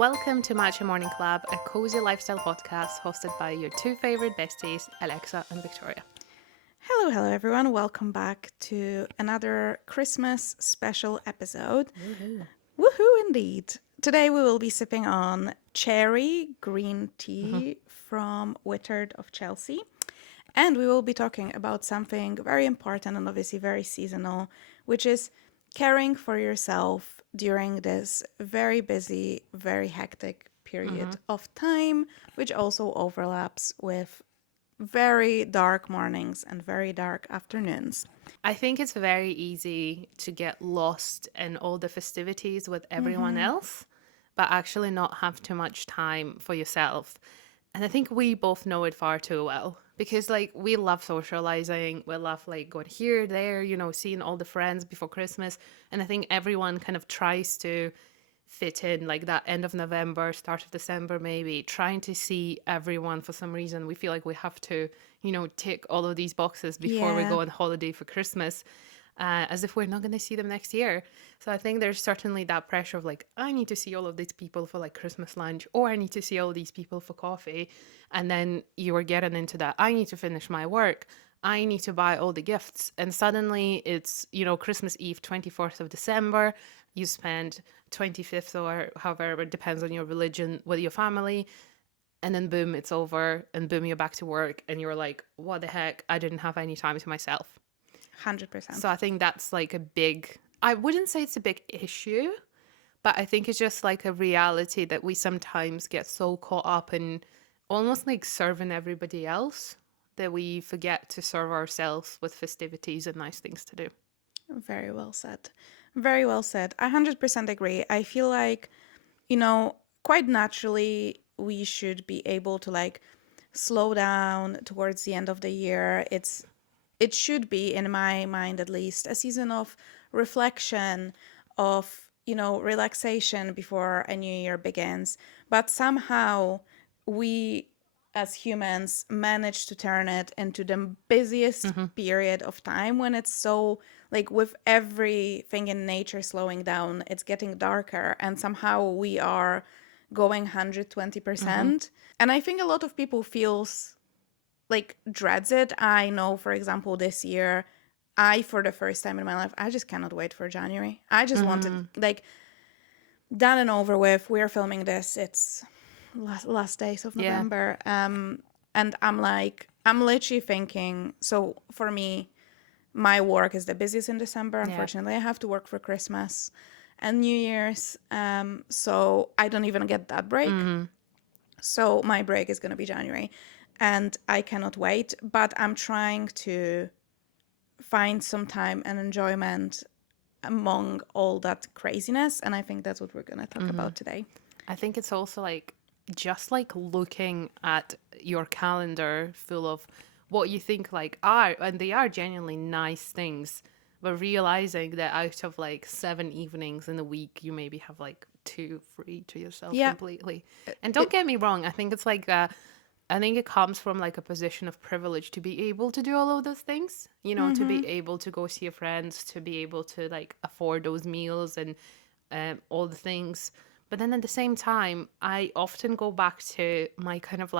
Welcome to Matcha Morning Club, a cozy lifestyle podcast hosted by your two favorite besties, Alexa and Victoria. Hello, everyone. Welcome back to another Christmas special episode. Woohoo. Woohoo, indeed. Today we will be sipping on cherry green tea from Withered of Chelsea. And we will be talking about something very important and obviously very seasonal, which is caring for yourself during this very busy, very hectic period of time, which also overlaps with very dark mornings and very dark afternoons. I think it's very easy to get lost in all the festivities with everyone else, but actually not have too much time for yourself. And I think we both know it far too well because we love socializing. We love going here, there, seeing all the friends before Christmas. And I think everyone kind of tries to fit in that end of November, start of December, maybe trying to see everyone. For some reason we feel like we have to, tick all of these boxes before we Yeah. go on holiday for Christmas, as if we're not going to see them next year. So I think there's certainly that pressure of I need to see all of these people for Christmas lunch, or I need to see all these people for coffee. And then you are getting into that, I need to finish my work, I need to buy all the gifts. And suddenly it's, Christmas Eve, 24th of December. You spend 25th or however, it depends on your religion, with your family. And then boom, it's over. And boom, you're back to work. And you're like, what the heck? I didn't have any time to myself. 100%. So I think that's a big, I wouldn't say it's a big issue, but I think it's just a reality that we sometimes get so caught up in almost serving everybody else that we forget to serve ourselves with festivities and nice things to do. Very well said. Very well said. I 100% agree. I feel quite naturally, we should be able to slow down towards the end of the year. It should be, in my mind at least, a season of reflection, of relaxation before a new year begins. But somehow we as humans manage to turn it into the busiest period of time, when it's so with everything in nature slowing down, it's getting darker, and somehow we are going 120%. And I think a lot of people feels dreads it. I know, for example, this year, for the first time in my life, I just cannot wait for January. I just wanted done and over with. We're filming this. It's last days of Yeah. November. And I'm literally thinking, so for me, my work is the busiest in December. Unfortunately, I have to work for Christmas and New Year's. So I don't even get that break. So my break is going to be January. And I cannot wait. But I'm trying to find some time and enjoyment among all that craziness. And I think that's what we're going to talk about today. I think it's also just looking at your calendar full of what you think are, and they are genuinely nice things, but realizing that out of 7 evenings in a week, you maybe have 2 free to yourself completely. And don't get me wrong, I think it's I think it comes from a position of privilege to be able to do all of those things, to be able to go see your friends, to be able to afford those meals and all the things. But then at the same time, I often go back to my kind of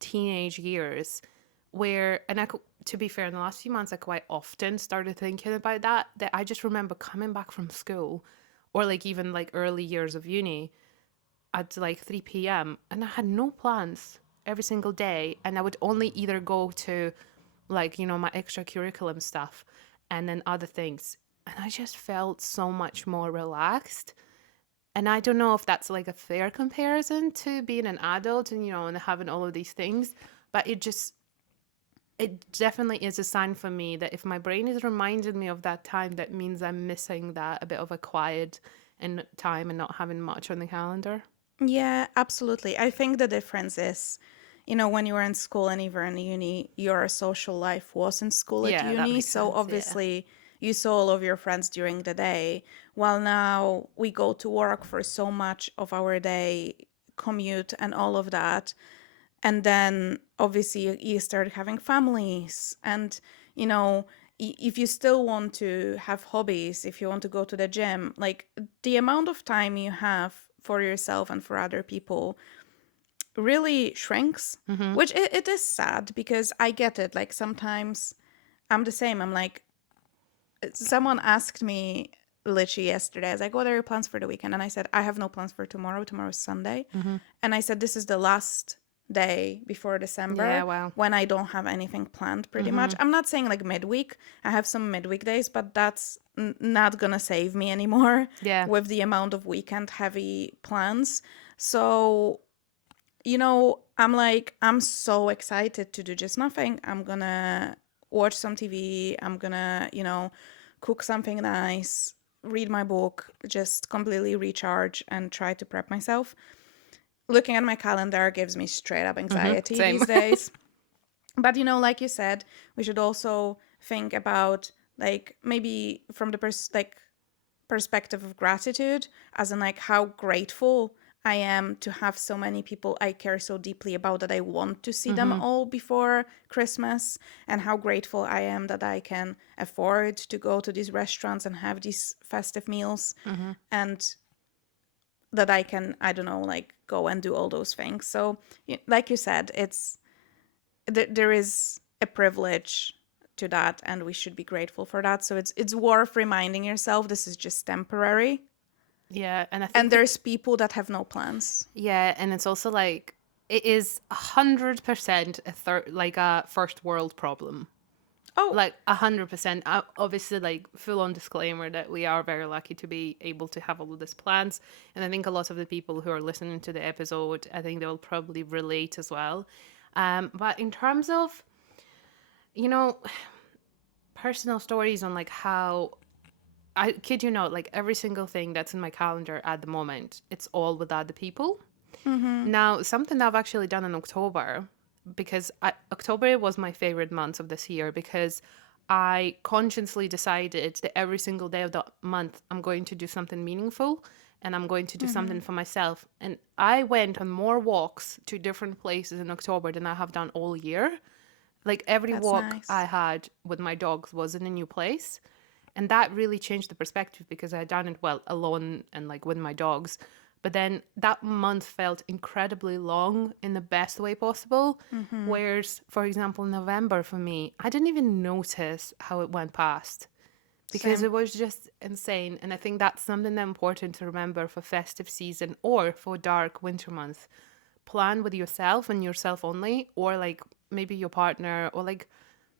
teenage years where, and to be fair, in the last few months, I quite often started thinking about that I just remember coming back from school, or even early years of uni at 3 p.m. and I had no plans every single day. And I would only either go to my extracurriculum stuff and then other things. And I just felt so much more relaxed. And I don't know if that's a fair comparison to being an adult and, and having all of these things, but it definitely is a sign for me that if my brain is reminding me of that time, that means I'm missing that a bit of a quiet and time and not having much on the calendar. Yeah, absolutely. I think the difference is, when you were in school and even in uni, your social life was in school at Yeah, that uni. makes So sense, yeah. obviously you saw all of your friends during the day. While now we go to work for so much of our day, commute and all of that. And then obviously you start having families. And, if you still want to have hobbies, if you want to go to the gym, the amount of time you have for yourself and for other people really shrinks, which it is sad because I get it. Like sometimes I'm the same. I'm like, someone asked me literally yesterday, I was like, what are your plans for the weekend? And I said, I have no plans for tomorrow. Tomorrow's Sunday. And I said, this is the last day before Yeah, December wow. when I don't have anything planned pretty much. I'm not saying like midweek. I have some midweek days, but that's not going to save me anymore Yeah. with the amount of weekend heavy plans. So, you know, I'm like, I'm so excited to do just nothing. I'm going to watch some TV. I'm going to, you know, cook something nice, read my book, just completely recharge and try to prep myself. Looking at my calendar gives me straight up anxiety Same. these days. But, you know, like you said, we should also think about like maybe from the perspective of gratitude, as in like how grateful I am to have so many people I care so deeply about that I want to see them all before Christmas, and how grateful I am that I can afford to go to these restaurants and have these festive meals, and that I can, I don't know, like go and do all those things. So, like you said, there is a privilege to that, and we should be grateful for that. So it's worth reminding yourself this is just temporary, Yeah, and I and think there's people that have no plans. yeah, and it's also like it is 100% like a first world problem. Oh, Like 100%. Obviously, like full on disclaimer that we are very lucky to be able to have all of these plans, and I think a lot of the people who are listening to the episode, I think they will probably relate as well. But in terms of, you know, personal stories on like how I kid you not, like every single thing that's in my calendar at the moment, it's all with other people. Now, something that I've actually done in October, because October was my favorite month of this year, because I consciously decided that every single day of the month, I'm going to do something meaningful and I'm going to do something for myself. And I went on more walks to different places in October than I have done all year. Like every that's walk nice. I had with my dogs was in a new place. And that really changed the perspective because I had done it well alone and like with my dogs. But then that month felt incredibly long in the best way possible. Whereas, for example, November for me, I didn't even notice how it went past because Same. it was just insane. And I think that's something that's important to remember for festive season or for dark winter month. Plan with yourself and yourself only, or like maybe your partner, or like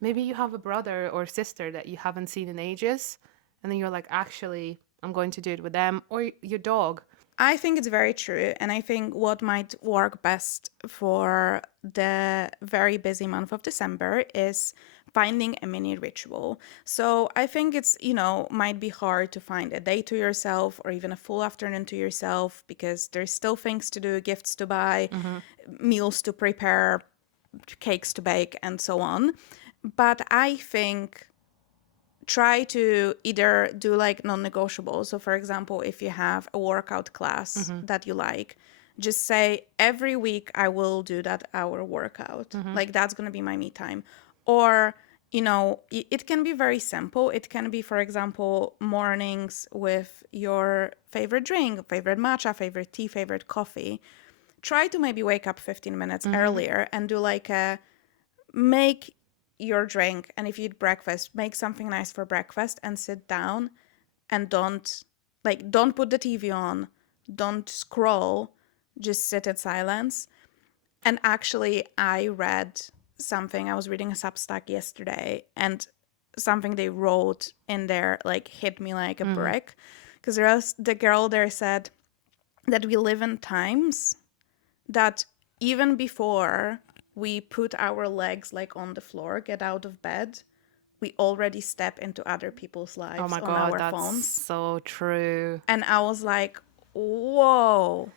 maybe you have a brother or sister that you haven't seen in ages. And then you're like, actually, I'm going to do it with them, or your dog. I think it's very true. And I think what might work best for the very busy month of December is finding a mini ritual. So I think it's, you know, might be hard to find a day to yourself or even a full afternoon to yourself because there's still things to do, gifts to buy, meals to prepare, cakes to bake, and so on. But I think try to either do like non-negotiable. So for example, if you have a workout class that you like, just say every week I will do that hour workout. Like that's going to be my me time. Or, you know, it can be very simple. It can be, for example, mornings with your favorite drink, favorite matcha, favorite tea, favorite coffee. Try to maybe wake up 15 minutes earlier and do like a make your drink, and if you eat breakfast, make something nice for breakfast and sit down, and don't put the TV on, don't scroll, just sit in silence. And actually I read something, I was reading a Substack yesterday, and something they wrote in there like hit me like a brick, because the girl there said that we live in times that even before we put our legs like on the floor, get out of bed, we already step into other people's Oh lives my on God, our that's phones. so true. And I was like, whoa,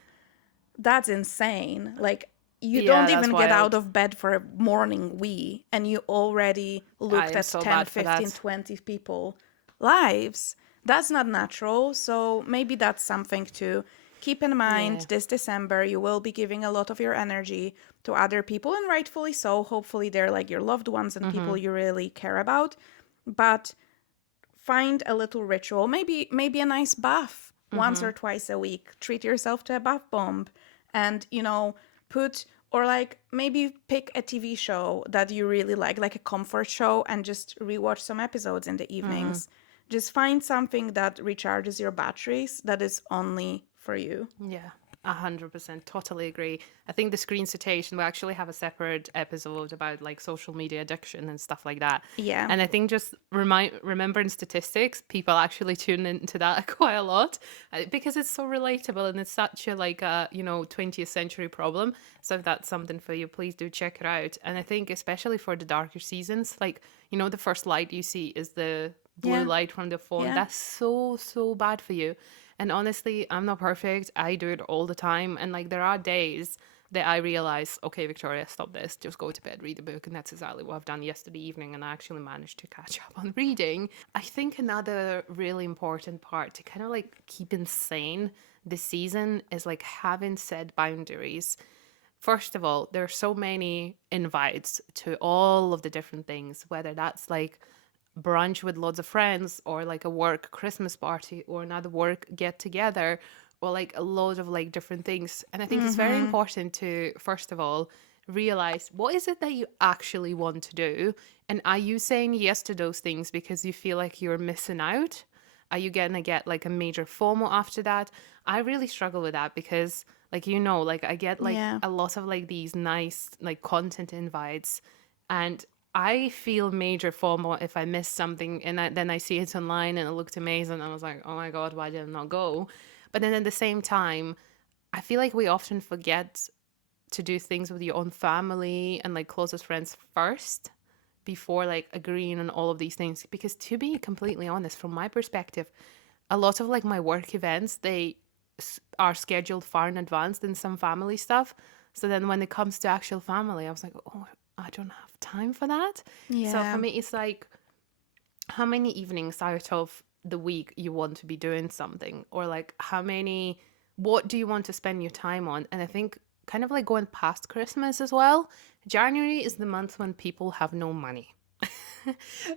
that's insane. Like, you Yeah, don't that's even get out wild. of bed for a morning wee, and you already I looked am at so 10, bad for 15, that. 20 people lives. That's not natural. So maybe that's something to keep in mind Yeah. this December. You will be giving a lot of your energy to other people, and rightfully so. Hopefully they're like your loved ones and people you really care about. But find a little ritual, maybe a nice bath once or twice a week. Treat yourself to a bath bomb and, put or like maybe pick a TV show that you really like a comfort show, and just rewatch some episodes in the evenings. Just find something that recharges your batteries that is only for you. Yeah, 100%. Totally agree. I think the screen citation, we actually have a separate episode about like social media addiction and stuff like that. Yeah. And I think just remembering statistics, people actually tune into that quite a lot because it's so relatable and it's such a like a, 20th century problem. So if that's something for you, please do check it out. And I think especially for the darker seasons, like, the first light you see is the blue Yeah. light from the phone. Yeah. That's so, so bad for you. And honestly, I'm not perfect. I do it all the time. And like, there are days that I realize, okay, Victoria, stop this. Just go to bed, read a book. And that's exactly what I've done yesterday evening. And I actually managed to catch up on reading. I think another really important part to kind of like keep insane this season is like having set boundaries. First of all, there are so many invites to all of the different things, whether that's like brunch with loads of friends or like a work Christmas party or another work get together or like a load of like different things. And I think it's very important to, first of all, realize what is it that you actually want to do? And are you saying yes to those things because you feel like you're missing out? Are you gonna get like a major FOMO after that? I really struggle with that because like like I get like Yeah. a lot of like these nice like content invites, and I feel major FOMO if I miss something and then I see it online and it looked amazing. I was like, oh my God, why did I not go? But then at the same time, I feel like we often forget to do things with your own family and like closest friends first before like agreeing on all of these things. Because to be completely honest, from my perspective, a lot of like my work events, they are scheduled far in advance than some family stuff. So then when it comes to actual family, I was like, oh, I don't have time for that. So for Yeah. me, it's like how many evenings out of the week you want to be doing something, or like what do you want to spend your time on? And I think kind of like going past Christmas as well, January is the month when people have no money.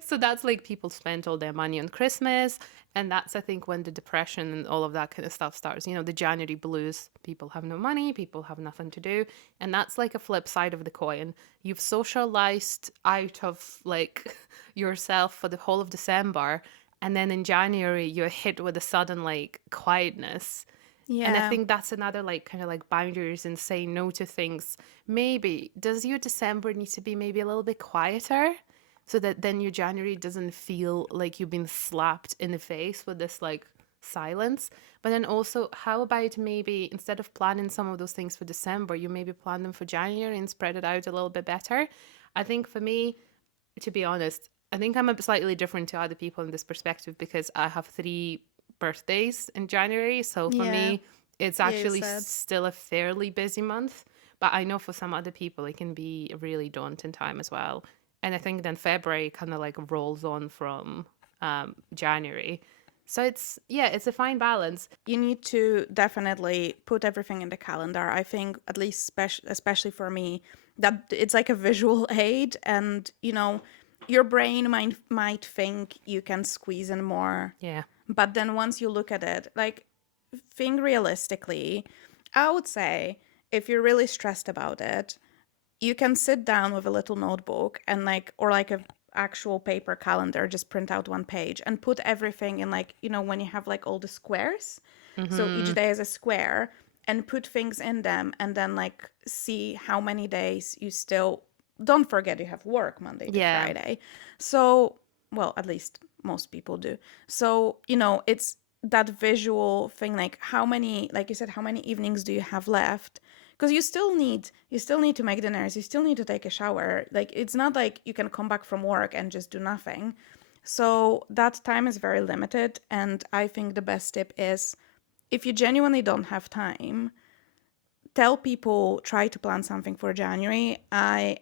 So that's like people spend all their money on Christmas. And that's, I think, when the depression and all of that kind of stuff starts. The January blues. People have no money, people have nothing to do. And that's like a flip side of the coin. You've socialized out of like yourself for the whole of December. And then in January, you're hit with a sudden like quietness. And I Yeah. think that's another like kind of like boundaries and saying no to things. Maybe does your December need to be maybe a little bit quieter so that then your January doesn't feel like you've been slapped in the face with this like silence? But then also, how about maybe instead of planning some of those things for December, you maybe plan them for January and spread it out a little bit better? I think for me, to be honest, I think I'm a bit slightly different to other people in this perspective because I have 3 birthdays in January. So for Yeah. me, it's Yeah, you actually said. still a fairly busy month. But I know for some other people, it can be a really daunting time as well. And I think then February kind of like rolls on from January. So it's a fine balance. You need to definitely put everything in the calendar. I think, at least especially for me, that it's like a visual aid, and your brain might think you can squeeze in more, Yeah. but then once you look at it, like, think realistically. I would say, if you're really stressed about it, you can sit down with a little notebook and or like a actual paper calendar, just print out one page and put everything in, like, when you have like all the squares, so each day is a square, and put things in them, and then like see how many days you still, don't forget you have work Monday to Yeah. Friday. So, well, at least most people do. So, it's that visual thing, like how many, like you said, how many evenings do you have left? Because you still need to make dinners, you still need to take a shower. Like, it's not like you can come back from work and just do nothing. So that time is very limited, and I think the best tip is, if you genuinely don't have time, tell people, try to plan something for January. I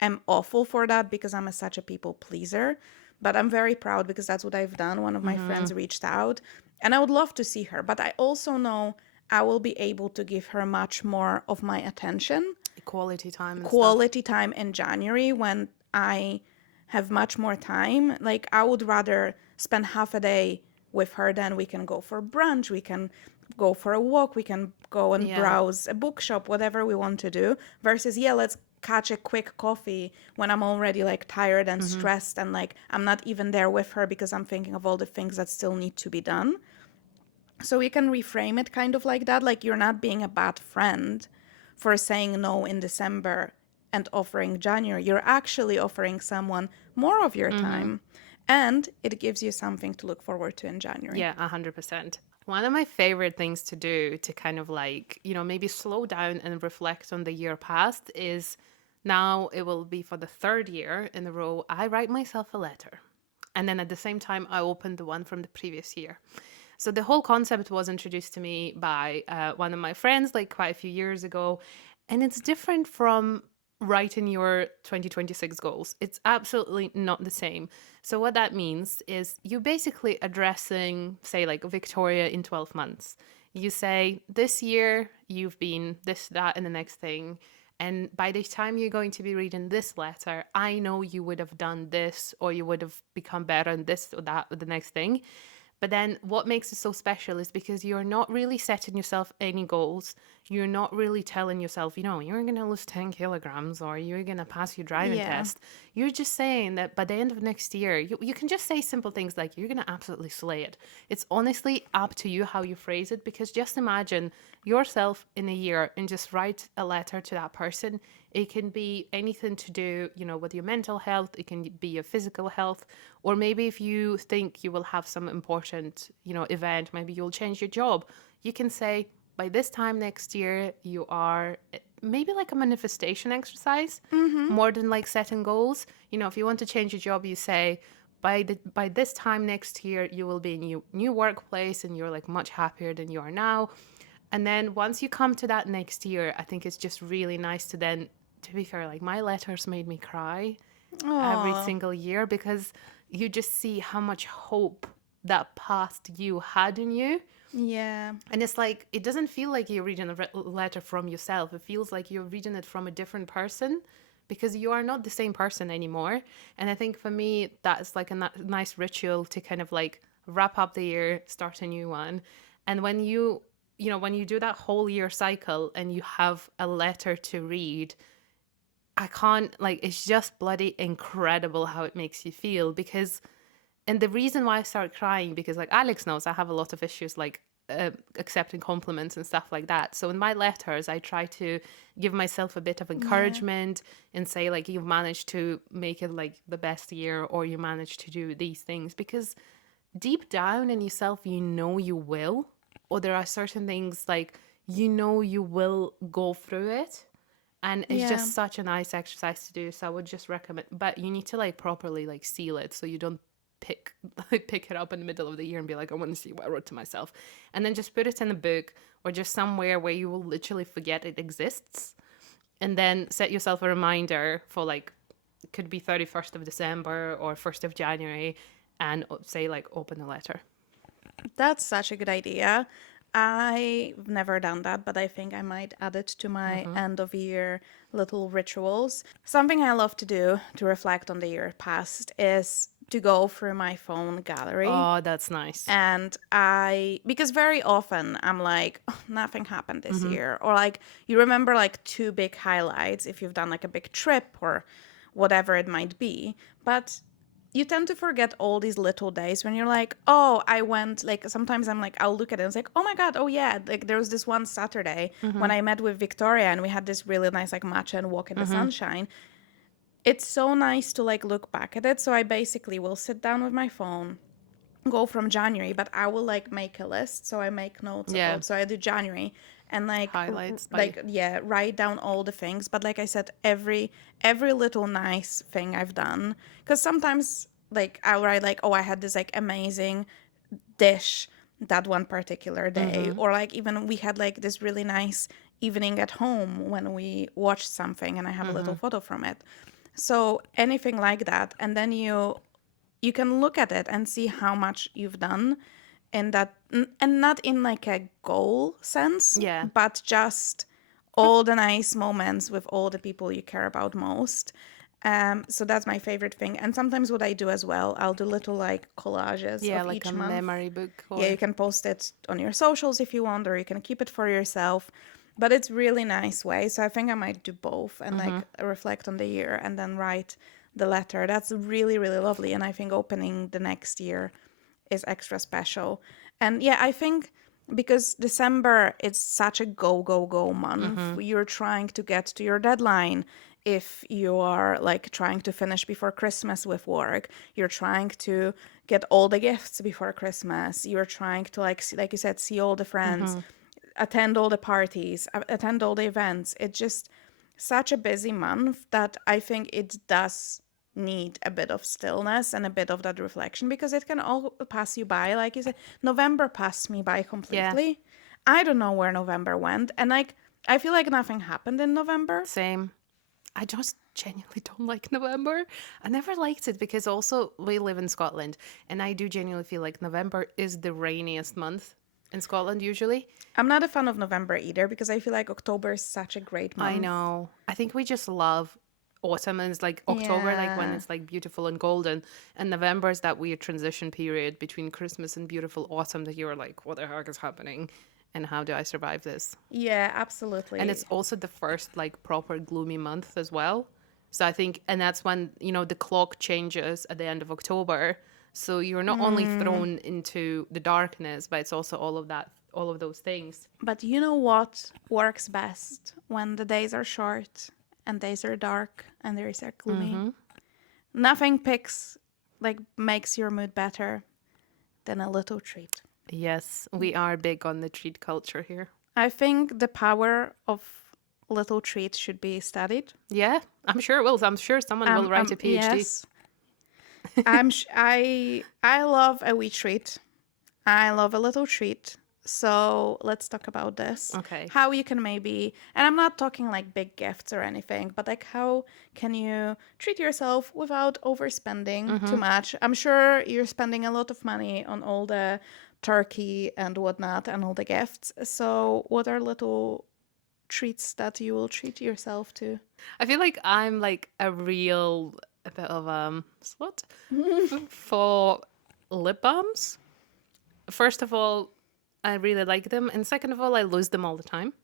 am awful for that because I'm such a people pleaser, but I'm very proud because that's what I've done. One of my friends reached out, and I would love to see her, but I also know I will be able to give her much more of my attention, Quality time and stuff. quality time, in January, when I have much more time. Like, I would rather spend half a day with her, then we can go for brunch, we can go for a walk, we can go and Yeah. browse a bookshop, whatever we want to do, versus, yeah, let's catch a quick coffee when I'm already like tired and Mm-hmm. stressed and like I'm not even there with her because I'm thinking of all the things that still need to be done. So we can reframe it kind of like that, like you're not being a bad friend for saying no in December and offering January. You're actually offering someone more of your Mm-hmm. time, and it gives you something to look forward to in January. Yeah, 100%. One of my favorite things to do to kind of like, maybe slow down and reflect on the year past is now it will be for the third year in a row, I write myself a letter. And then at the same time, I open the one from the previous year. So the whole concept was introduced to me by one of my friends like quite a few years ago. And it's different from writing your 2026 goals. It's absolutely not the same. So what that means is you basically addressing, say, like Victoria in 12 months. You say, this year you've been this, that, and the next thing. And by the time you're going to be reading this letter, I know you would have done this or you would have become better in this or that or the next thing. But then what makes it so special is because you're not really setting yourself any goals. You're not really telling yourself, you're going to lose 10 kilograms or you're going to pass your driving Yeah. test. You're just saying that by the end of next year, you can just say simple things like, you're going to absolutely slay it. It's honestly up to you how you phrase it, because just imagine yourself in a year and just write a letter to that person. It can be anything to do, with your mental health. It can be your physical health, or maybe if you think you will have some important, event, maybe you'll change your job. You can say, by this time next year, you are maybe like a manifestation exercise Mm-hmm. more than like setting goals. If you want to change your job, you say, by this time next year, you will be in new workplace and you're like much happier than you are now. And then once you come to that next year, I think it's just really nice to then, to be fair, like my letters made me cry every Oh, single year, because you just see how much hope that past you had in you. yeah. And it's like, it doesn't feel like you're reading a letter from yourself. It feels like you're reading it from a different person, because you are not the same person anymore. And I think for me, that's like a nice ritual to kind of like wrap up the year, start a new one. And when you do that whole year cycle and you have a letter to read, I can't, like, it's just bloody incredible how it makes you feel. Because, and the reason why I start crying, because like Alex knows, I have a lot of issues like accepting compliments and stuff like that. So in my letters, I try to give myself a bit of Yeah. encouragement and say, like, you've managed to make it like the best year, or you managed to do these things. Because deep down in yourself, you will, or there are certain things like, you will go through it. And it's Yeah. just such a nice exercise to do. So I would just recommend, but you need to like properly like seal it, so you don't pick pick it up in the middle of the year and be like, I want to see what I wrote to myself. And then just put it in a book or just somewhere where you will literally forget it exists. And then set yourself a reminder for like, it could be 31st of December or 1st of January, and say like, open a letter. That's such a good idea. I've never done that, but I think I might add it to my Mm-hmm. end of year little rituals. Something I love to do to reflect on the year past is to go through my phone gallery. Oh, that's nice. And because very often I'm like, oh, nothing happened this Mm-hmm. year. Or like, you remember like two big highlights if you've done like a big trip or whatever it might be. But you tend to forget all these little days when you're like, oh, I went, like, sometimes I'm like, I'll look at it and it's like, oh my God, oh yeah, like there was this one Saturday when Mm-hmm. I met with Victoria and we had this really nice like matcha and walk in the Mm-hmm. sunshine. It's so nice to like look back at it. So I basically will sit down with my phone, go from January, but I will like make a list. So I make notes of Yeah. all. So I do January and like Highlights by. like yeah, write down all the things. But like I said, every little nice thing I've done, because sometimes like I'll write like, oh, I had this like amazing dish that one particular day, Mm-hmm. or like even we had like this really nice evening at home when we watched something and I have a Mm-hmm. little photo from it. So anything like that, and then you can look at it and see how much you've done in that, and not in like a goal sense, Yeah. but just all the nice moments with all the people you care about most. So that's my favorite thing. And sometimes what I do as well, I'll do little like collages Yeah, of like a each month. memory book Yeah, you or can post it on your socials if you want, or you can keep it for yourself. But it's really nice way. So I think I might do both and like reflect on the year and then write the letter. That's really, really lovely. And I think opening the next year is extra special. And yeah, I think because December is such a go, go, go month, you're trying to get to your deadline. If you are like trying to finish before Christmas with work, you're trying to get all the gifts before Christmas. You're trying to like you said, see all the friends, attend all the parties, attend all the events. It's just such a busy month that I think it does need a bit of stillness and a bit of that reflection because it can all pass you by. Like you said, November passed me by yeah, completely. I don't know where November went. And like, I feel like nothing happened in November. same. I just genuinely don't like November. I never liked it because also we live in Scotland and I do genuinely feel like November is the rainiest month in Scotland usually. I'm not a fan of November either because I feel like October is such a great I month. know. I think we just love autumn and it's like October, like when Yeah. it's like beautiful and golden. And November is that weird transition period between Christmas and beautiful autumn that you're like, what the heck is happening? And how do I survive this? Yeah, And it's absolutely. also the first like proper gloomy month as well. So I think, and that's when, you know, the clock changes at the end of October. So you're not only thrown into the darkness, but it's also all of that, all of those things. But you know what works best when the days are short and days are dark and days are gloomy? Nothing picks, like, makes your mood better than a little treat. Yes, we are big on the treat culture here. I think the power of little treats should be studied. Yeah, I'm sure it will. I'm sure someone will write a PhD. Yes, I love a wee treat. I love a little treat. So let's talk about this. Okay. How you can maybe, and I'm not talking like big gifts or anything, but like how can you treat yourself without overspending too much? I'm sure you're spending a lot of money on all the turkey and whatnot and all the gifts. So what are little treats that you will treat yourself to? I feel like I'm like a bit of slut for lip balms. First of all, I really like them, and second of all, I lose them all the time.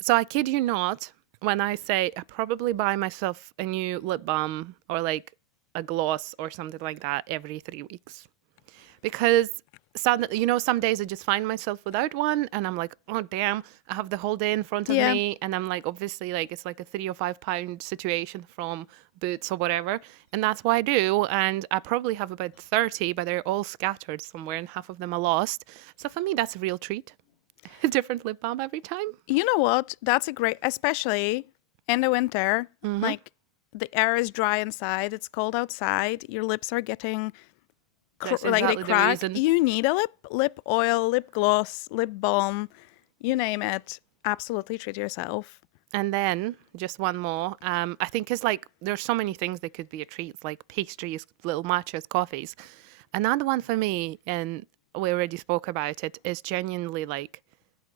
So I kid you not, when I say I probably buy myself a new lip balm or like a gloss or something like that every 3 weeks. Because some days I just find myself without one and I'm like, oh damn, I have the whole day in front of Yeah. me. And I'm like, obviously, like it's like a 3 or 5 pound situation from Boots or whatever. And that's what I do. And I probably have about 30, but they're all scattered somewhere and half of them are lost. So for me, that's a real treat. A different lip balm every time. You know what? That's a great, especially in the winter. Like the air is dry inside, it's cold outside, your lips are getting That's like they exactly the crack. reason. You need a lip oil, lip gloss, lip balm, you name it. Absolutely treat yourself. And then just one more. I think is like there's so many things that could be a treat, like pastries, little matchas, coffees. Another one for me, and we already spoke about it, is genuinely like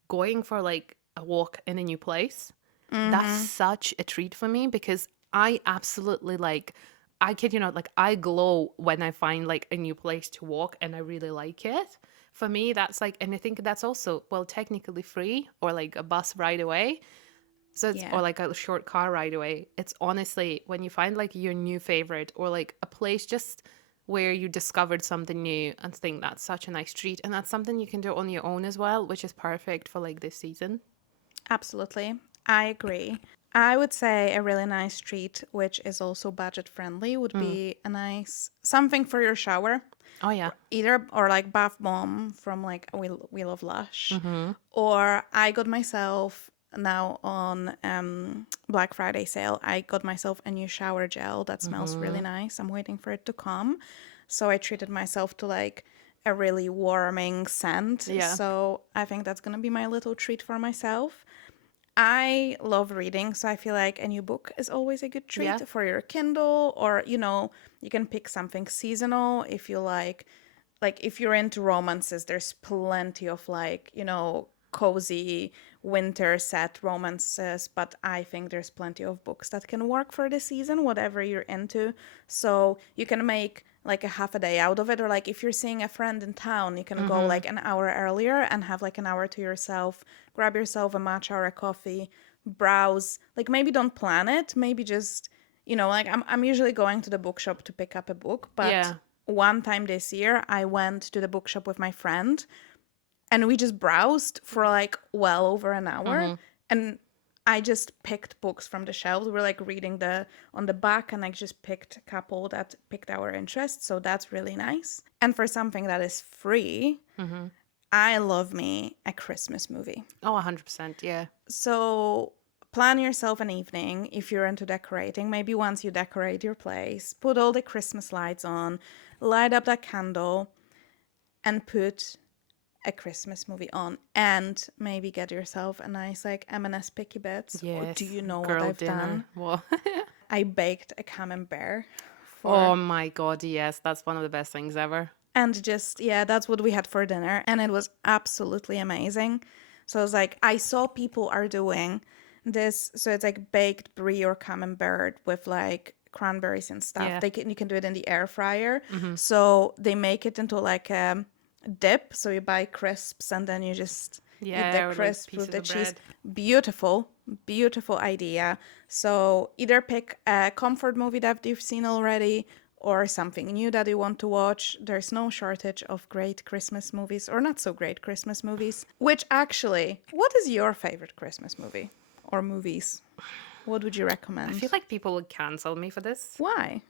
going for like a walk in a new place. That's such a treat for me because I absolutely like. I kid you not, like I glow when I find like a new place to walk and I really like it. For me, that's like, and I think that's also, well, technically free or like a bus ride away. So it's, Yeah. or like a short car ride away. It's honestly when you find like your new favorite or like a place just where you discovered something new and think that's such a nice treat. And that's something you can do on your own as well, which is perfect for like this season. Absolutely. I agree. I would say a really nice treat, which is also budget friendly, would be a nice something for your shower. Oh, yeah. Either or like bath bomb from like we love Lush, or I got myself now on Black Friday sale. I got myself a new shower gel that smells really nice. I'm waiting for it to come, so I treated myself to like a really warming scent. Yeah. So I think that's gonna be my little treat for myself. I love reading, so I feel like a new book is always a good Yeah. treat for your Kindle, or you can pick something seasonal if you like if you're into romances, there's plenty of like, cozy winter set romances, but I think there's plenty of books that can work for the season, whatever you're into. So you can make like a half a day out of it, or like if you're seeing a friend in town, you can go like an hour earlier and have like an hour to yourself, grab yourself a matcha or a coffee, browse. Like maybe don't plan it, maybe just, like I'm usually going to the bookshop to pick up a book, but Yeah. one time this year I went to the bookshop with my friend and we just browsed for like well over an hour, and I just picked books from the shelves. We were like reading on the back, and I just picked a couple that picked our interest. So that's really nice. And for something that is free, I love me a Christmas movie. Oh, 100%. Yeah. So plan yourself an evening if you're into decorating. Maybe once you decorate your place, put all the Christmas lights on, light up that candle, and put a Christmas movie on, and maybe get yourself a nice like M&S picky bits. Or Yes. do you know what Girl I've dinner. done? What? I baked a camembert Oh my God, yes. That's one of the best things ever. and just that's what we had for dinner, and it was absolutely amazing. So I was like, I saw people are doing this, so it's like baked brie or camembert with like cranberries and stuff. Yeah. You can do it in the air fryer. So they make it into like a dip. So you buy crisps and then you just eat Yeah, the or, like, crisp pieces with the of cheese. bread. Beautiful, beautiful idea. So either pick a comfort movie that you've seen already or something new that you want to watch. There's no shortage of great Christmas movies or not so great Christmas movies. Which actually, what is your favorite Christmas movie or movies? What would you I recommend? feel like people would cancel me for this. Why?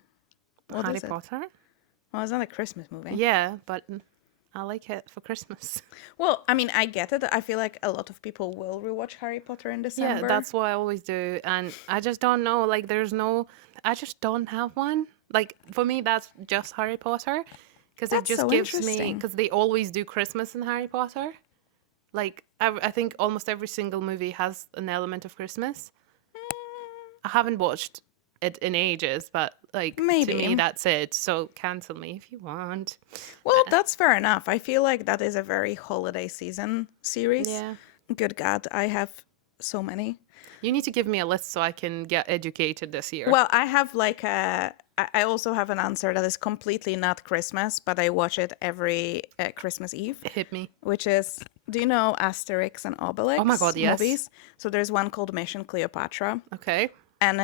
What Harry is it? Potter? Oh, it's not a Christmas movie. Yeah, but I like it for Christmas. Well, I mean, I get it. I feel like a lot of people will rewatch Harry Potter in December. Yeah, that's what I always do. And I just don't know. Like, I just don't have one. Like, for me, that's just Harry Potter. Because it That's just so gives me, interesting. because they always do Christmas in Harry Potter. Like, I think almost every single movie has an element of Christmas. I haven't watched it in ages, but like, to Maybe. me, that's it. So cancel me if you want. Well, that's fair enough. I feel like that is a very holiday season series. Yeah. Good God, I have so many. You need to give me a list so I can get educated this year. Well, I have like I also have an answer that is completely not Christmas, but I watch it every Christmas Eve, Hit me. which is, do you know Asterix and Obelix? Oh my God, yes. Movies? So there's one called Mission Cleopatra. Okay. And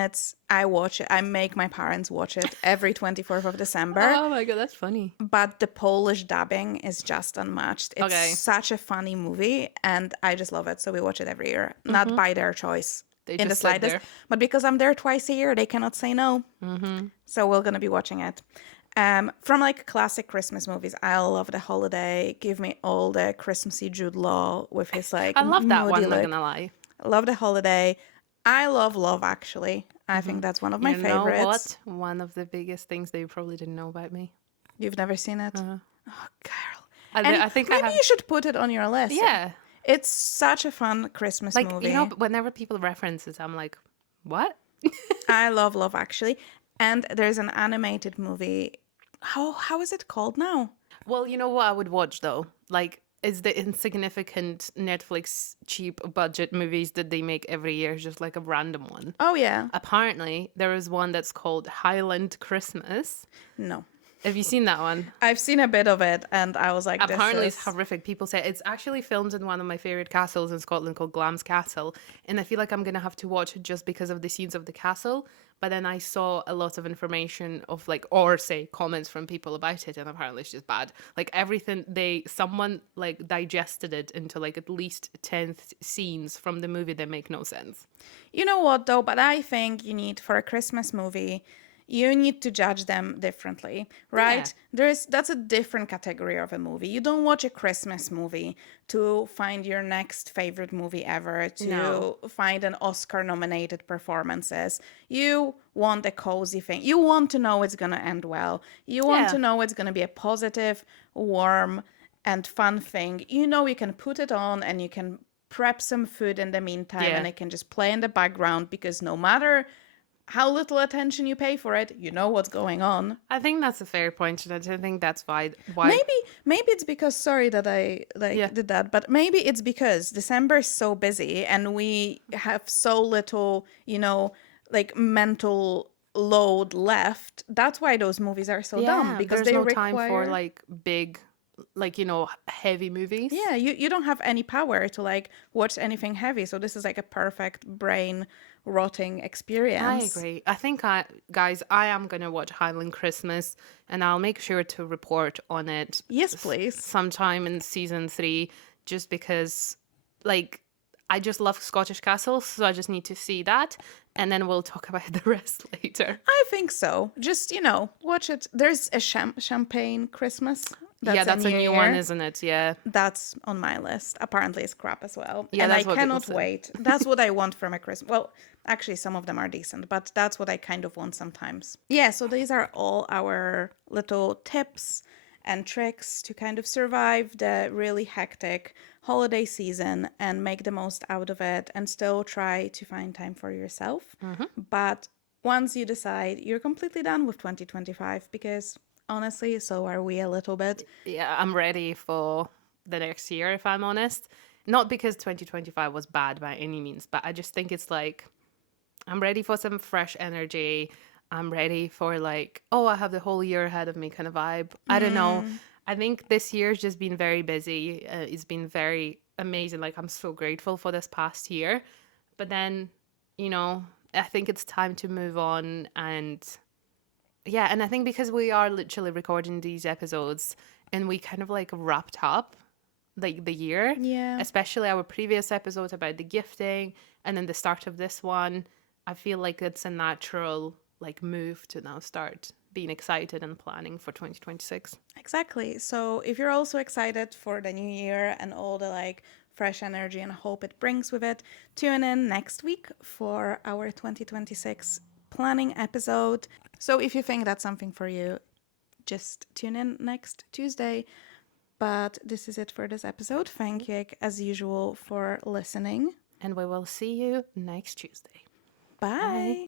I watch it, I make my parents watch it every 24th of December. Oh my God, that's funny. But the Polish dubbing is just unmatched. It's Okay. such a funny movie, and I just love it. So we watch it every year, not by their choice They in the just sit slightest, there. but because I'm there twice a year, they cannot say no. So we're gonna be watching it. From like classic Christmas movies, I love The Holiday. Give me all the Christmassy Jude Law with his like. I love that moody one, not look. gonna lie. Love The Holiday. I love Love Actually. I think that's one of my You know favorites. what? One of the biggest things that you probably didn't know about me. You've never seen it? Oh, girl. I think I maybe have. you should put it on your list. Yeah. It's such a fun Christmas Like, movie. you know, whenever people reference it, I'm like, what? I love Love Actually. And there's an animated movie. How is it called now? Well, you know what I would watch though? Like, is the insignificant Netflix cheap budget movies that they make every year just like a random one. Oh yeah. Apparently, there is one that's called Highland Christmas. No. Have you seen that one? I've seen a bit of it and I was like, Apparently, this it's is... horrific. People say it's actually filmed in one of my favorite castles in Scotland called Glam's Castle. And I feel like I'm going to have to watch it just because of the scenes of the castle. But then I saw a lot of information of like, or say comments from people about it. And apparently it's just bad. Like everything, someone like digested it into like at least 10 scenes from the movie that make no sense. You know what though? But I think you need, for a Christmas movie, you need to judge them differently, right? That's a different category of a movie. You don't watch a Christmas movie to find your next favorite movie ever, to find an Oscar nominated performances. You want a cozy thing. You want to know it's going to end well. You want to know it's going to be a positive, warm, and fun thing. You know you can put it on and you can prep some food in the meantime and it can just play in the background, because no matter how little attention you pay for it, you know what's going on. I think that's a fair point, and I think that's why. Maybe it's because, sorry that I Yeah, did that, but maybe it's because December is so busy and we have so little, like mental load left. That's why those movies are so dumb, yeah. because There's they no time for require, like big, like heavy movies. yeah, you don't have any power to like watch anything heavy. So this is like a perfect brain rotting I experience. agree. I think guys, I am gonna watch Highland Christmas, and I'll make sure to report on it Yes, please. sometime in season 3, just because, like, I just love Scottish castles, so I just need to see that, and then we'll talk about the rest later. I think so. Just, watch it. There's a champagne Christmas. Yeah, That's a that's a new new one, year. isn't it? Yeah, That's on my list. Apparently, it's crap as well. yeah, And I that's what people cannot said. wait. That's what I want from a Christmas. Well, actually, some of them are decent, but that's what I kind of want sometimes. Yeah, so these are all our little tips and tricks to kind of survive the really hectic holiday season and make the most out of it and still try to find time for yourself. But once you decide, you're completely done with 2025, because honestly, so are we a little bit. Yeah, I'm ready for the next year, if I'm honest. Not because 2025 was bad by any means, but I just think it's like I'm ready for some fresh energy. I'm ready for like, oh, I have the whole year ahead of me kind of vibe. I don't know. I think this year's just been very busy. It's been very amazing. Like, I'm so grateful for this past year. But then, you know, I think it's time to move on. And yeah, and I think because we are literally recording these episodes and we kind of like wrapped up like the year, Yeah. especially our previous episode about the gifting and then the start of this one, I feel like it's a natural like move to now start being excited and planning for 2026. Exactly. So if you're also excited for the new year and all the like fresh energy and hope it brings with it, tune in next week for our 2026 planning episode. So if you think that's something for you, just tune in next Tuesday. But this is it for this episode. Thank you, as usual, for listening. And we will see you next Tuesday. Bye. Bye.